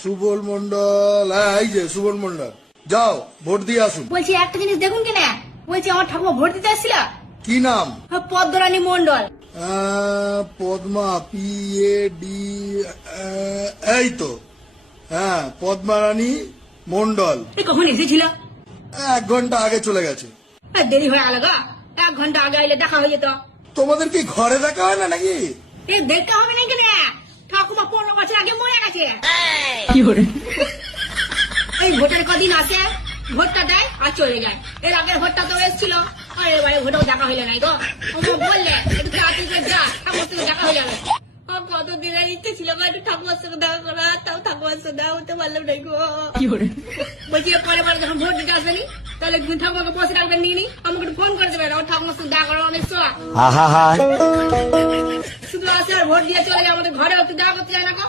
সুবল মন্ডল, হ্যাঁ এই যে সুবল মন্ডল, যাও ভোট দিয়ে আসুন। বলছি একটা জিনিস দেখুন কিনা, বলছি আমার ঠাকুমা ভোট দিতে আসছিল। কি নাম? পদ্মরানী মন্ডল। পদ্মা, PAD, এই তো, হ্যাঁ পদ্মারানী মন্ডল। কখন এসেছিল? 1 ঘন্টা আগে চলে গেছে। দেরি হয়ে গেল গো, 1 ঘন্টা আগে আইলে দেখা হয়ে যেত। তোমাদের কি ঘরে দেখা হয় না নাকি? দেখতে হবে না কিনা, ঠাকুমা 15 বছর আগে মরে গেছে। এই ভোটের কদিন আসে, ভোটটা দেয় আর চলে যায়। এর আগের ভোটটা তো এসেছিল, আর এবারে ভোটেও দেখা হইলে নাই গো। আমার বললে একটু তাড়াতাড়ি করে যা, ঠাকুমার সঙ্গে দেখা হয়ে যাবে। কতদিনের ইচ্ছে ছিল গো একটু ঠাকুমার সঙ্গে দেখা করা, তাও ঠাকুমার সঙ্গে দেখা হতে পারলাম নাই গো। বলছি পরের বার যখন ভোট দিতে আসবেনি, তাহলে তুমি ঠাকুমাকে বসে রাখবেন নিয়ে আমাকে একটু ফোন করে দেবেন। আমার ঠাকুমার সঙ্গে দেখা করার অনেক শখ। শুধু আসে আর ভোট দিয়ে চলে যায়, আমাদের ঘরে একটু দেখা করতে যায় না গো।